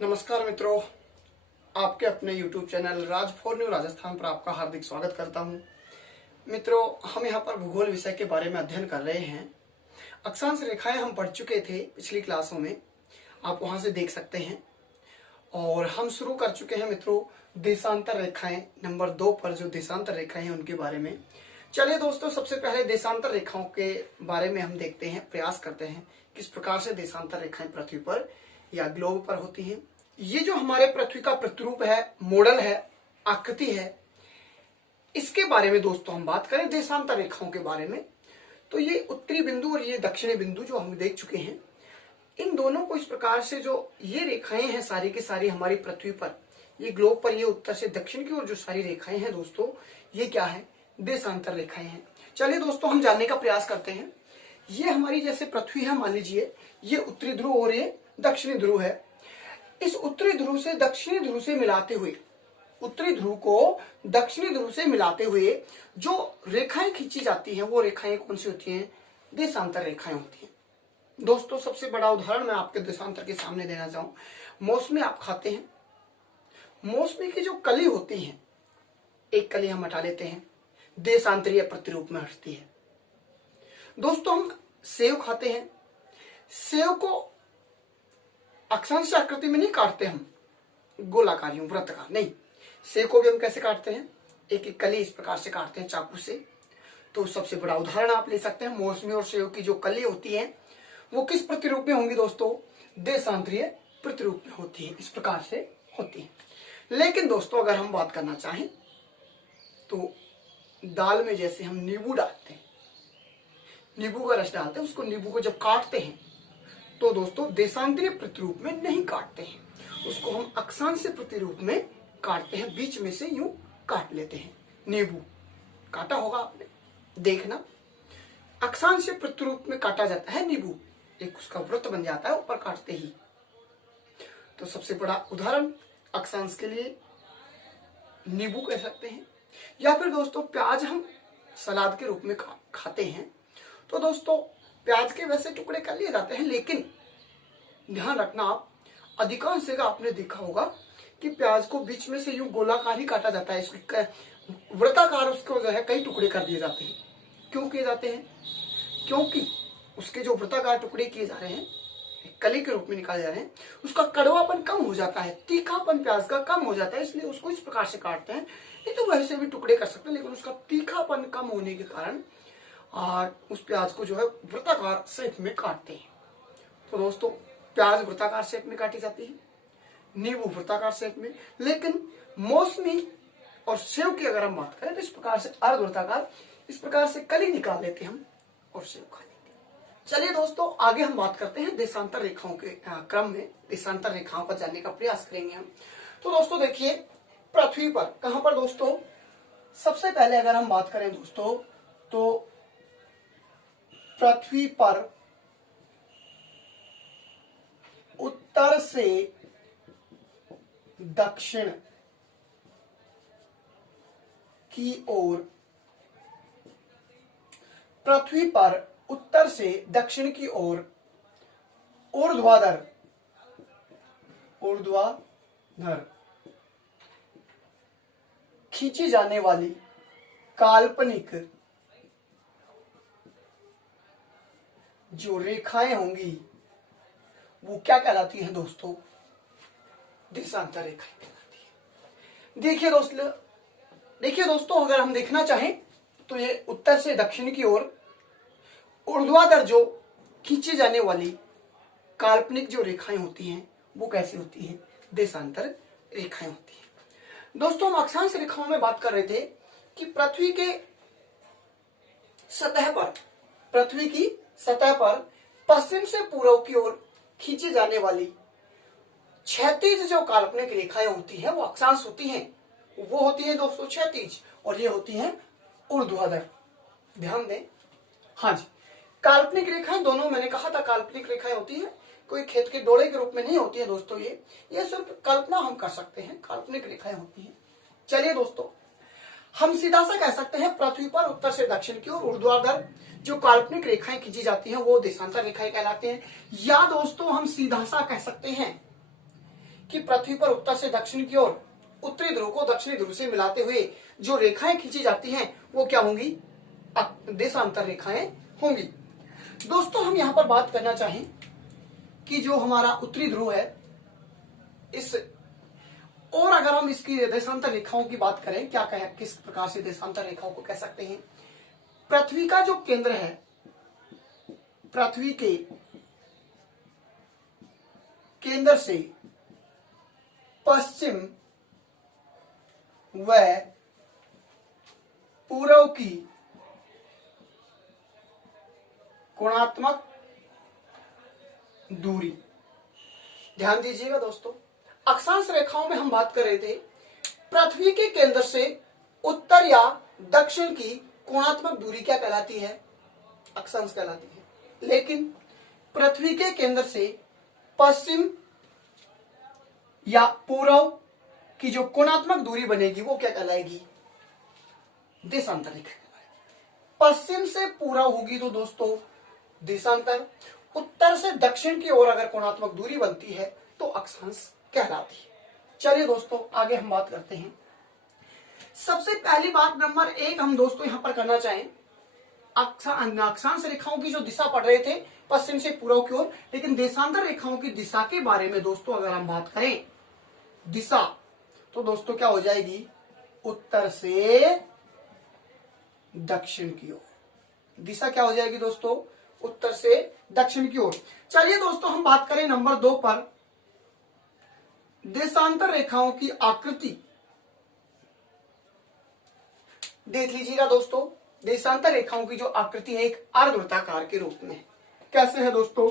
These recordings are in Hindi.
नमस्कार मित्रों, आपके अपने YouTube channel Raj for new Rajasthan पर आपका हार्दिक स्वागत करता हूं। मित्रों, हम यहां पर भूगोल विषय के बारे में अध्ययन कर रहे हैं। अक्षांश रेखाएं हम पढ़ चुके थे पिछली क्लासों में, आप वहां से देख सकते हैं। और हम शुरू कर चुके हैं मित्रों देशांतर रेखाएं नंबर 2 पर, जो देशांतर रेखाएं हैं उनके बारे में। चलिए दोस्तों, सबसे पहले देशांतर रेखाओं के बारे में हम देखते हैं, प्रयास करते हैं किस प्रकार से देशांतर रेखाएं पृथ्वी पर या ग्लोब पर होती हैं। ये जो हमारे पृथ्वी का प्रतिरूप है, मॉडल है, आकृति है, इसके बारे में दोस्तों हम बात करें देशांतर रेखाओं के बारे में, तो ये उत्तरी बिंदु और ये दक्षिणी बिंदु जो हम देख चुके हैं, इन दोनों को इस प्रकार से जो ये रेखाएं हैं सारी की सारी हमारी पृथ्वी पर, ये ग्लोब पर, ये उत्तर से दक्षिण की ओर जो सारी रेखाएं हैं दोस्तों, ये क्या है? देशांतर रेखाएं हैं। चलिए दोस्तों, हम जानने का प्रयास करते हैं। ये हमारी जैसे पृथ्वी है, मान लीजिए ये उत्तरी ध्रुव और ये दक्षिणी ध्रुव है। इस उत्तरी ध्रुव से दक्षिणी ध्रुव से मिलाते हुए, उत्तरी ध्रुव को दक्षिणी ध्रुव से मिलाते हुए जो रेखाएं खींची जाती हैं, वो रेखाएं कौन सी होती हैं? देशांतर रेखाएं होती हैं। दोस्तों, सबसे बड़ा उदाहरण मैं आपके देशांतर के सामने देना चाहूं। मौसमी आप खाते हैं, मौसमी की जो कली होती है, एक कली हम हटा लेते हैं, देशांतरीय प्रतिरूप में हटती है। दोस्तों, हम सेव खाते हैं, सेव को अक्षांश आकृति में नहीं काटते हम, गोलाकार यूं वृत्तकार नहीं। सेव को भी हम कैसे काटते हैं? एक एक कली इस प्रकार से काटते हैं चाकू से। तो सबसे बड़ा उदाहरण आप ले सकते हैं, मौसमी और सेव की जो कली होती है वो किस प्रतिरूप में होंगी दोस्तों? देशांतरीय प्रतिरूप में होती है, इस प्रकार से होती है। लेकिन दोस्तों, अगर हम बात करना चाहें तो दाल में जैसे हम नींबू डालते हैं, नींबू का रस डालते हैं, उसको नींबू को जब काटते हैं तो दोस्तों देशांतरीय प्रतिरूप में नहीं काटते हैं, उसको हम अक्षांश प्रतिरूप में काटते हैं, बीच में से यूं काट लेते हैं। नींबू काटा होगा आपने, देखना, अक्षांश प्रतिरूप में काटा जाता है नींबू, एक उसका वृत्त बन जाता है ऊपर काटते ही। तो सबसे बड़ा उदाहरण अक्षांश के लिए नींबू कह सकते हैं। या फिर दोस्तों, प्याज हम सलाद के रूप में खाते हैं, तो दोस्तों प्याज के वैसे टुकड़े कर लिए जाते हैं, लेकिन ध्यान रखना, आप अधिकांश जगह आपने देखा होगा कि प्याज को बीच में से यूं गोलाकार ही काटा जाता है, इसकी वृत्ताकार उसको जो है कई टुकड़े कर दिए जाते हैं। क्यों किए जाते हैं? क्योंकि उसके जो वृत्ताकार टुकड़े किए जा रहे हैं, कली के रूप में निकाले जा रहे हैं, उसका कड़वापन कम हो जाता है, तीखापन प्याज का कम हो जाता है, इसलिए उसको इस प्रकार से काटते हैं। नहीं तो वैसे भी टुकड़े कर सकते हैं, लेकिन उसका तीखापन कम होने के कारण उस प्याज को जो है वृत्ताकार शेप में काटते हैं। तो दोस्तों, प्याज वृत्ताकार शेप में काटी जाती है, नींबू वृत्ताकार शेप में, लेकिन मौसमी और सेव की अगर हम बात करें तो इस प्रकार से अर्धवृत्ताकार, इस प्रकार से कली निकाल लेते हैं हम और सेव खा लेते हैं। चलिए दोस्तों, आगे हम बात करते हैं देशांतर रेखाओं के क्रम में, देशांतर रेखाओं पर जानने का प्रयास करेंगे हम। तो दोस्तों देखिए, पृथ्वी पर कहां पर दोस्तों? सबसे पहले अगर हम बात करें दोस्तों, तो पृथ्वी पर उत्तर से दक्षिण की ओर, पृथ्वी पर उत्तर से दक्षिण की ओर ऊर्ध्वाधर खींची जाने वाली काल्पनिक जो रेखाएं होंगी वो क्या कहलाती हैं दोस्तों? देशांतर रेखाएं कहलाती है। देखिए दोस्तों, अगर हम देखना चाहें तो ये उत्तर से दक्षिण की ओर ऊर्ध्वाधर जो खींची जाने वाली काल्पनिक जो रेखाएं होती हैं वो कैसी होती हैं? देशांतर रेखाएं होती हैं। दोस्तों, हम अक्षांश रेखाओं में बात कर रहे थे कि पृथ्वी की सतह पर पश्चिम से पूर्व की ओर खींची जाने वाली क्षैतिज जो काल्पनिक रेखाएं होती हैं वो अक्षांश होती हैं, वो होती है दोस्तों क्षैतिज, और ये होती हैं ऊर्ध्वाधर। ध्यान दें, हाँ जी, काल्पनिक रेखाएं दोनों, मैंने कहा था काल्पनिक रेखाएं होती हैं, कोई खेत के डोले के रूप में नहीं होती है दोस्तों, ये सिर्फ कल्पना हम कर सकते हैं, काल्पनिक रेखाएं होती हैं। चलिए दोस्तों, हम सीधा सा कह सकते हैं पृथ्वी पर उत्तर से दक्षिण की ओर ऊर्ध्वाधर जो काल्पनिक रेखाएं खींची जाती हैं वो देशांतर रेखाएं कहलाते हैं। या दोस्तों हम सीधा सा कह सकते हैं कि पृथ्वी पर उत्तर से दक्षिण की ओर उत्तरी ध्रुव को दक्षिणी ध्रुव से मिलाते हुए जो रेखाएं खींची जाती हैं वो क्या होंगी? देशांतर रेखाएं होंगी। दोस्तों हम यहां पर बात करना चाहें कि जो हमारा उत्तरी ध्रुव है, इस और अगर हम इसकी देशांतर रेखाओं की बात करें, क्या कहें, किस प्रकार से देशांतर रेखाओं को कह सकते हैं? पृथ्वी का जो केंद्र है, पृथ्वी के केंद्र से पश्चिम व पूर्व की कोणात्मक दूरी, ध्यान दीजिएगा दोस्तों, अक्षांश रेखाओं में हम बात कर रहे थे पृथ्वी के केंद्र से उत्तर या दक्षिण की कोणात्मक दूरी क्या कहलाती है? अक्षांश कहलाती है। लेकिन पृथ्वी के केंद्र से पश्चिम या पूर्व की जो कोणात्मक दूरी बनेगी वो क्या कहलाएगी? देशांतर रेखा। पश्चिम से पूर्व होगी तो दोस्तों देशांतर, उत्तर से दक्षिण की ओर अगर कोणात्मक दूरी बनती है तो अक्षांश कहलाती है। चलिए दोस्तों आगे हम बात करते हैं। सबसे पहली बात नंबर 1 हम दोस्तों यहां पर करना चाहें, अक्षांश रेखाओं की जो दिशा पढ़ रहे थे पश्चिम से पूर्व की ओर, लेकिन देशांतर रेखाओं की दिशा के बारे में दोस्तों अगर हम बात करें दिशा, तो दोस्तों क्या हो जाएगी? उत्तर से दक्षिण की ओर। दिशा क्या हो जाएगी दोस्तों? उत्तर से दक्षिण की ओर। चलिए दोस्तों हम बात करें नंबर 2 पर, देशांतर रेखाओं की आकृति। देख लीजिएगा दोस्तों, देशांतर रेखाओं की जो आकृति है एक अर्धवृत्ताकार के रूप में। कैसे है दोस्तों?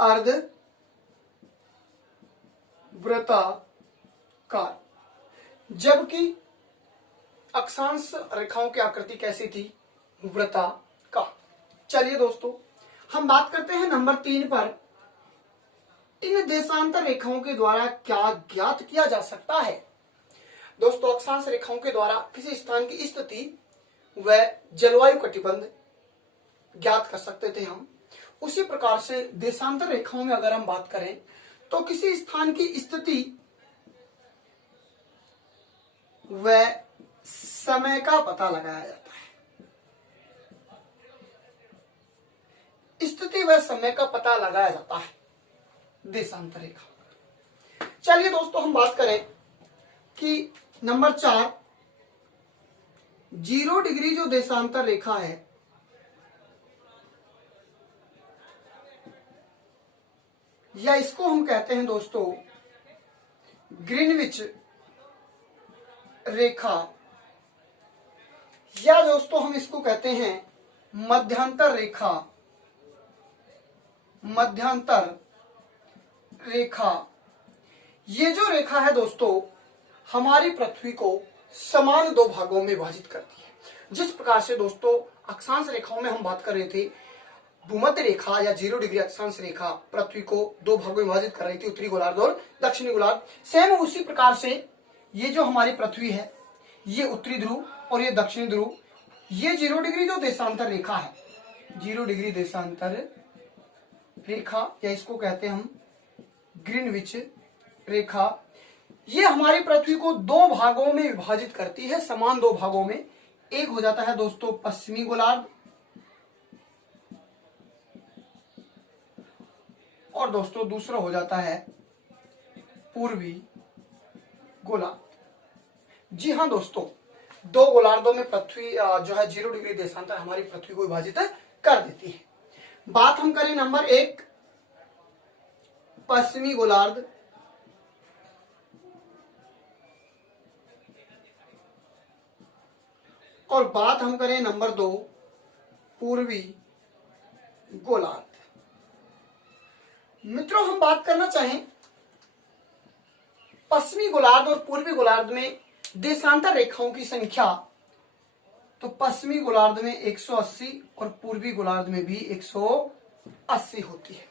अर्धवृत्ताकार। जबकि अक्षांश रेखाओं की आकृति कैसी थी? वृत्ताकार। चलिए दोस्तों हम बात करते हैं नंबर 3 पर, इन देशांतर रेखाओं के द्वारा क्या ज्ञात किया जा सकता है? दोस्तों अक्षांश रेखाओं के द्वारा किसी स्थान की स्थिति व जलवायु कटिबंध ज्ञात कर सकते थे हम। उसी प्रकार से देशांतर रेखाओं में अगर हम बात करें तो किसी स्थान की स्थिति व समय का पता लगाया जाता है। स्थिति व समय का पता लगाया जाता है देशांतर रेखा। चलिए दोस्तों हम बात करें कि नंबर 4, 0 डिग्री जो देशांतर रेखा है या इसको हम कहते हैं दोस्तों ग्रीनविच रेखा, या दोस्तों हम इसको कहते हैं मध्यांतर रेखा। मध्यांतर रेखा, ये जो रेखा है दोस्तों हमारी पृथ्वी को समान 2 भागों में विभाजित करती है। जिस प्रकार से दोस्तों अक्षांश रेखाओं में हम बात कर रहे थे, भूमध्य रेखा या 0 डिग्री अक्षांश रेखा पृथ्वी को 2 भागों में विभाजित कर रही थी, उत्तरी गोलार्ध और दक्षिणी गोलार्ध। सेम उसी प्रकार से ये जो हमारी पृथ्वी है, ये उत्तरी ध्रुव और ये दक्षिणी ध्रुव, ये 0 डिग्री जो देशांतर रेखा है, 0 डिग्री देशांतर रेखा या इसको कहते हैं हम ग्रीनविच रेखा, ये हमारी पृथ्वी को 2 भागों में विभाजित करती है, समान 2 भागों में। एक हो जाता है दोस्तों पश्चिमी गोलार्ध और दोस्तों दूसरा हो जाता है पूर्वी गोलार्ध। जी हाँ दोस्तों, 2 गोलार्धों में पृथ्वी जो है 0 डिग्री देशांतर हमारी पृथ्वी को विभाजित कर देती है। बात हम करें नंबर 1 पश्चिमी गोलार्ध, और बात हम करें नंबर 2 पूर्वी गोलार्ध। मित्रों हम बात करना चाहें पश्चिमी गोलार्ध और पूर्वी गोलार्ध में देशांतर रेखाओं की संख्या, तो पश्चिमी गोलार्ध में 180 और पूर्वी गोलार्ध में भी 180 होती है।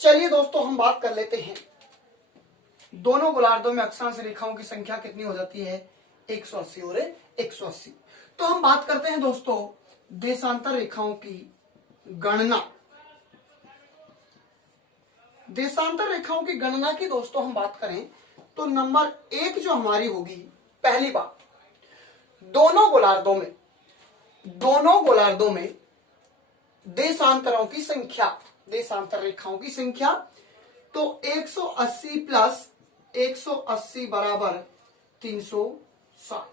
चलिए दोस्तों हम बात कर लेते हैं दोनों गोलार्धों में अक्षांश रेखाओं की संख्या कितनी हो जाती है? 180 और 180। तो हम बात करते हैं दोस्तों देशांतर रेखाओं की गणना। देशांतर रेखाओं की गणना की दोस्तों हम बात करें तो नंबर 1 जो हमारी होगी, पहली बात, दोनों गोलार्धों में देशांतरों की संख्या, देशांतर रेखाओं की संख्या, तो 180 प्लस 180 बराबर 360।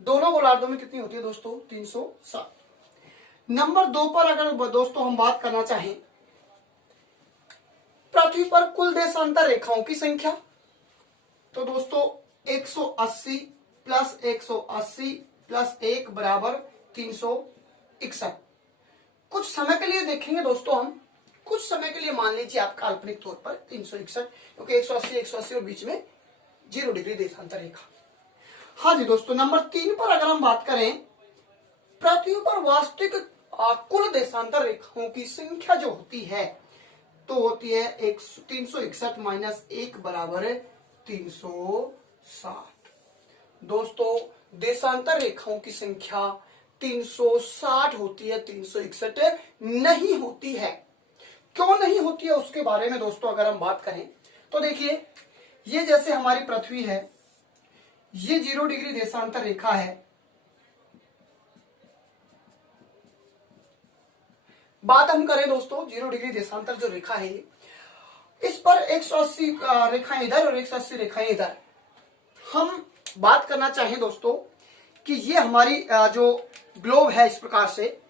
दोनों गोलार्धों में कितनी होती है दोस्तों? 360। नंबर 2 पर अगर दोस्तों हम बात करना चाहें, पृथ्वी पर कुल देशांतर रेखाओं की संख्या, तो दोस्तों 180 प्लस 180 प्लस 1 बराबर 361। कुछ समय के लिए देखेंगे दोस्तों हम, कुछ समय के लिए मान लीजिए आप काल्पनिक तौर पर 361, क्योंकि 180 और बीच में 0 डिग्री देशांतर रेखा। हाँ जी दोस्तों, नंबर 3 पर अगर हम बात करें, पृथ्वी पर वास्तविक कुल देशांतर रेखाओं की संख्या जो होती है तो होती है 361 माइनस 1 बराबर 360। दोस्तों देशांतर रेखाओं की संख्या 360 होती है, 361 नहीं होती है। क्यों नहीं होती है उसके बारे में दोस्तों अगर हम बात करें तो देखिए, ये जैसे हमारी पृथ्वी है, ये 0 डिग्री देशांतर रेखा है। बात हम करें दोस्तों 0 डिग्री देशांतर जो रेखा है, इस पर 180 रेखाएं इधर और 180 रेखाएं इधर। हम बात करना चाहें दोस्तों कि ये हमारी जो ग्लोब है, इस प्रकार से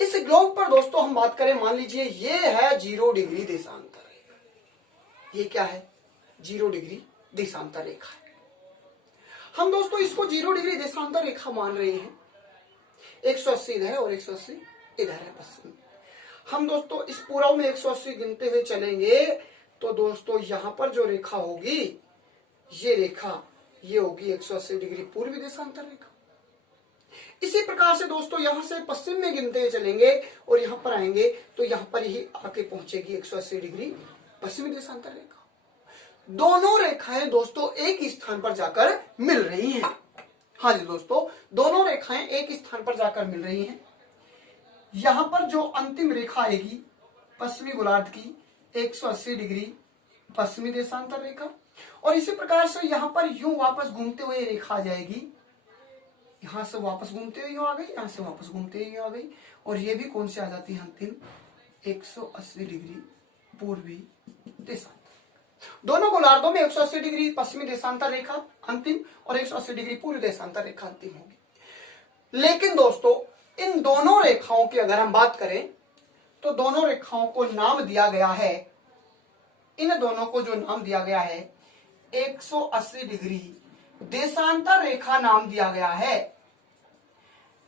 इस ग्लोब पर दोस्तों हम बात करें, मान लीजिए ये है 0 डिग्री देशांतर रेखा। ये क्या है? 0 डिग्री देशांतर रेखा है। हम दोस्तों इसको 0 डिग्री देशांतर रेखा मान रहे हैं। 180 इधर है और 180 इधर है पश्चिम। हम दोस्तों इस पूर्व में 180 गिनते हुए चलेंगे तो दोस्तों यहां पर जो रेखा होगी, ये रेखा ये होगी 180 डिग्री पूर्वी देशांतर रेखा। इसी प्रकार से दोस्तों यहां से पश्चिम में गिनते हुए चलेंगे और यहां पर आएंगे तो यहां पर ही आके पहुंचेगी 180 डिग्री पश्चिमी देशांतर रेखा। दोनों रेखाएं दोस्तों एक स्थान पर जाकर मिल रही हैं। हाँ जी दोस्तों, दोनों रेखाएं एक स्थान पर जाकर मिल रही हैं। यहां पर जो अंतिम रेखा आएगी पश्चिमी गोलार्ध की, 180 डिग्री पश्चिमी देशांतर रेखा, और इसी प्रकार से यहां पर यूं वापस घूमते हुए रेखा आ जाएगी। यहां से वापस घूमते हुए यूं आ गई, यहां से वापस घूमते हुए यूं आ गई, और ये भी कौन सी आ जाती है अंतिम? 180 डिग्री पूर्वी देशांतर। दोनों गोलार्धों में 180 डिग्री पश्चिमी देशांतर रेखा अंतिम और 180 डिग्री पूर्वी देशांतर रेखा अंतिम होगी। लेकिन दोस्तों इन दोनों रेखाओं की अगर हम बात करें तो दोनों रेखाओं को नाम दिया गया है, इन दोनों को जो नाम दिया गया है 180 डिग्री देशांतर रेखा नाम दिया गया है।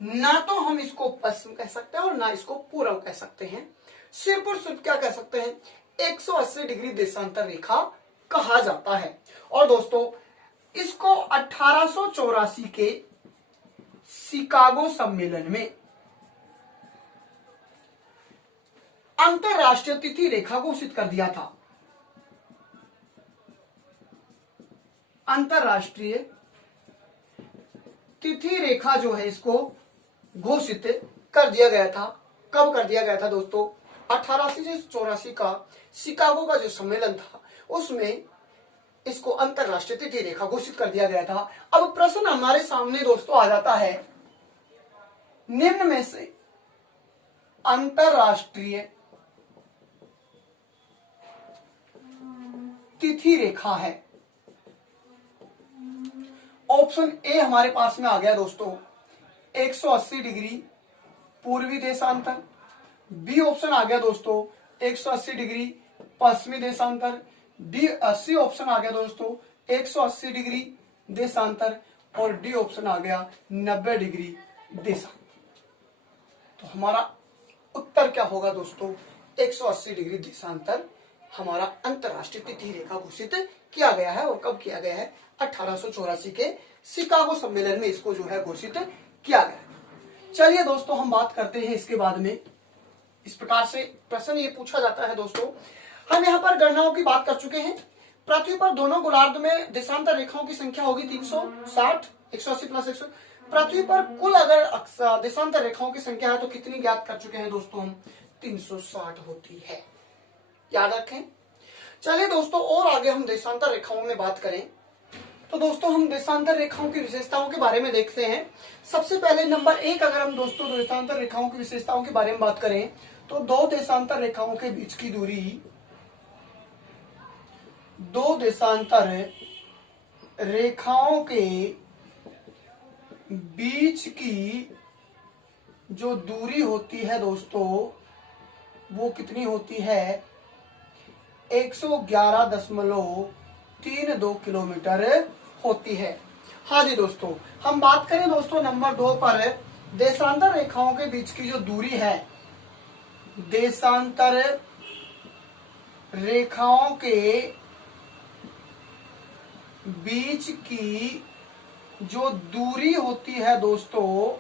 ना तो हम इसको पश्चिम कह सकते हैं और ना इसको पूर्व कह सकते हैं, सिर्फ और सिर्फ क्या कह सकते हैं? 180 डिग्री देशांतर रेखा कहा जाता है। और दोस्तों इसको 1884 के शिकागो सम्मेलन में अंतरराष्ट्रीय तिथि रेखा घोषित कर दिया था। अंतरराष्ट्रीय तिथि रेखा जो है इसको घोषित कर दिया गया था। कब कर दिया गया था दोस्तों? 1884 का शिकागो का जो सम्मेलन था उसमें इसको अंतरराष्ट्रीय तिथि रेखा घोषित कर दिया गया था। अब प्रश्न हमारे सामने दोस्तों आ जाता है, निम्न में से अंतरराष्ट्रीय तिथि रेखा है। ऑप्शन ए हमारे पास में आ गया दोस्तों 180 डिग्री पूर्वी देशांतर। बी ऑप्शन आ गया दोस्तों 180 डिग्री पश्चिमी देशांतर। सी ऑप्शन आ गया दोस्तों 180 डिग्री देशांतर, और डी ऑप्शन आ गया 90 डिग्री देशांतर। तो हमारा उत्तर क्या होगा दोस्तों? 180 डिग्री देशांतर हमारा अंतरराष्ट्रीय तिथि रेखा घोषित किया गया है। और कब किया गया है? 1884 के शिकागो सम्मेलन में इसको जो है घोषित किया गया। चलिए दोस्तों हम बात करते हैं इसके बाद में। इस प्रकार से प्रश्न ये पूछा जाता है दोस्तों। हम यहाँ पर गणनाओं की बात कर चुके हैं। पृथ्वी पर दोनों गोलार्ध में देशांतर रेखाओं की संख्या होगी 360, 180 प्लस 100। पृथ्वी पर कुल अगर देशांतर रेखाओं की संख्या है तो कितनी ज्ञात कर चुके हैं दोस्तों हम? 360 होती है। याद रखें। चलिए दोस्तों, और आगे हम देशांतर रेखाओं में बात करें तो दोस्तों हम देशांतर रेखाओं की विशेषताओं के बारे में देखते हैं। सबसे पहले नंबर 1, अगर हम दोस्तों देशांतर रेखाओं की विशेषताओं के बारे में बात करें तो दो देशांतर रेखाओं के बीच की दूरी, दो देशांतर रेखाओं के बीच की जो दूरी होती है दोस्तों वो कितनी होती है, 111.32 किलोमीटर होती है। हाँ जी दोस्तों, हम बात करें दोस्तों नंबर 2 पर देशांतर रेखाओं के बीच की जो दूरी है, देशांतर रेखाओं के बीच की जो दूरी होती है दोस्तों,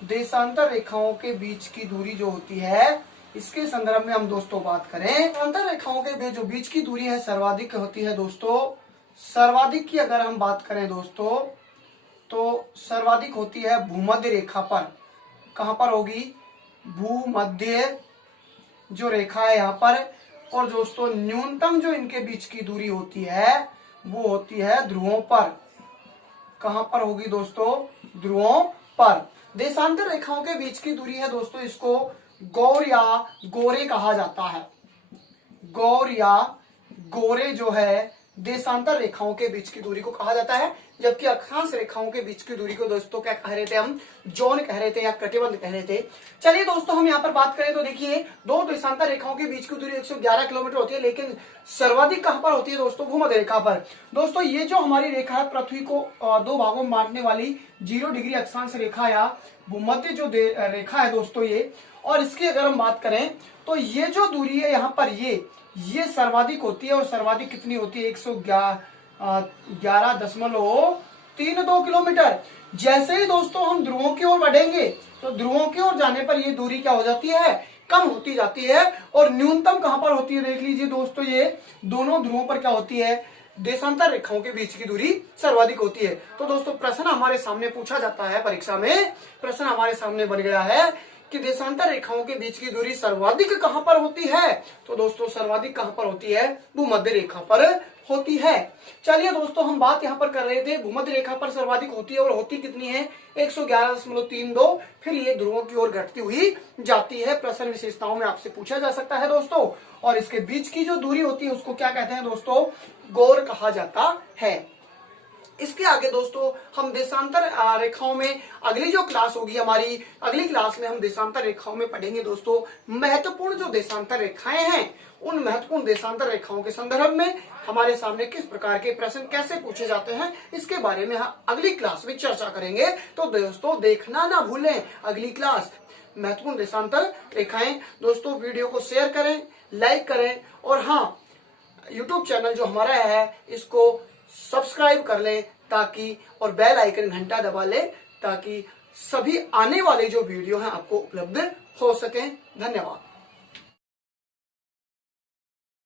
देशांतर रेखाओं के बीच की दूरी जो होती है, इसके संदर्भ में हम दोस्तों बात करें, देशांतर रेखाओं के जो बीच की दूरी है सर्वाधिक होती है दोस्तों। सर्वाधिक की अगर हम बात करें दोस्तों तो सर्वाधिक होती है भूमध्य रेखा पर। कहां पर होगी, भूमध्य जो रेखा है यहाँ पर। और दोस्तों न्यूनतम जो इनके बीच की दूरी होती है वो होती है ध्रुवों पर। कहां पर होगी दोस्तों, ध्रुवों पर। देशांतर रेखाओं के बीच की दूरी है दोस्तों, इसको गौर या गोरे कहा जाता है। गौर या गोरे जो है देशांतर रेखाओं के बीच की दूरी को कहा जाता है, जबकि अक्षांश रेखाओं के बीच की दूरी को दोस्तों क्या कह रहे थे, हम जोन कह रहे थे या कटिबंध कह रहे थे। चलिए दोस्तों हम यहाँ पर बात करें तो देखिए, दो देशांतर रेखाओं के बीच की दूरी 111 किलोमीटर होती है, लेकिन सर्वाधिक कहां पर होती है दोस्तों, भूमध्य रेखा पर। दोस्तों ये जो हमारी रेखा है पृथ्वी को दो भागों में बांटने वाली 0 डिग्री अक्षांश रेखा या भूमध्य जो रेखा है दोस्तों ये, और इसकी अगर हम बात करें तो ये जो दूरी है यहाँ पर ये सर्वाधिक होती है। और सर्वाधिक कितनी होती है, 111.32 किलोमीटर। जैसे ही दोस्तों हम ध्रुवों की ओर बढ़ेंगे तो ध्रुवों की ओर जाने पर ये दूरी क्या हो जाती है, कम होती जाती है। और न्यूनतम कहां पर होती है, देख लीजिए दोस्तों, ये दोनों ध्रुवों पर क्या होती है, देशांतर रेखाओं के बीच की दूरी सर्वाधिक होती है। तो दोस्तों प्रश्न हमारे सामने पूछा जाता है परीक्षा में, प्रश्न हमारे सामने बन गया है कि देशांतर रेखाओं के बीच की दूरी सर्वाधिक कहां पर होती है। तो दोस्तों सर्वाधिक कहां पर होती है, भूमध्य रेखा पर होती है। चलिए दोस्तों हम बात यहां पर कर रहे थे, भूमध्य रेखा पर सर्वाधिक होती है, और होती कितनी है, 111.32। फिर ये ध्रुवों की ओर घटती हुई जाती है। प्रश्न विशेषताओं में आपसे पूछा जा सकता है दोस्तों। और इसके बीच की जो दूरी होती है उसको क्या कहते हैं दोस्तों, गौर कहा जाता है। इसके आगे दोस्तों हम देशांतर रेखाओं में अगली जो क्लास होगी हमारी, अगली क्लास में हम देशांतर रेखाओं में पढ़ेंगे दोस्तों महत्वपूर्ण जो देशांतर रेखाएं हैं, उन महत्वपूर्ण देशांतर रेखाओं के संदर्भ में हमारे सामने किस प्रकार के प्रश्न कैसे पूछे जाते हैं, इसके बारे में हम अगली क्लास में चर्चा करेंगे। तो दोस्तों देखना ना भूलें अगली क्लास, महत्वपूर्ण देशांतर रेखाएं। दोस्तों वीडियो को शेयर करें, लाइक करें, और हाँ यूट्यूब चैनल जो हमारा है इसको सब्सक्राइब कर लें ताकि, और बेल आइकन घंटा दबा लें ताकि सभी आने वाले जो वीडियो हैं आपको उपलब्ध हो सकें। धन्यवाद।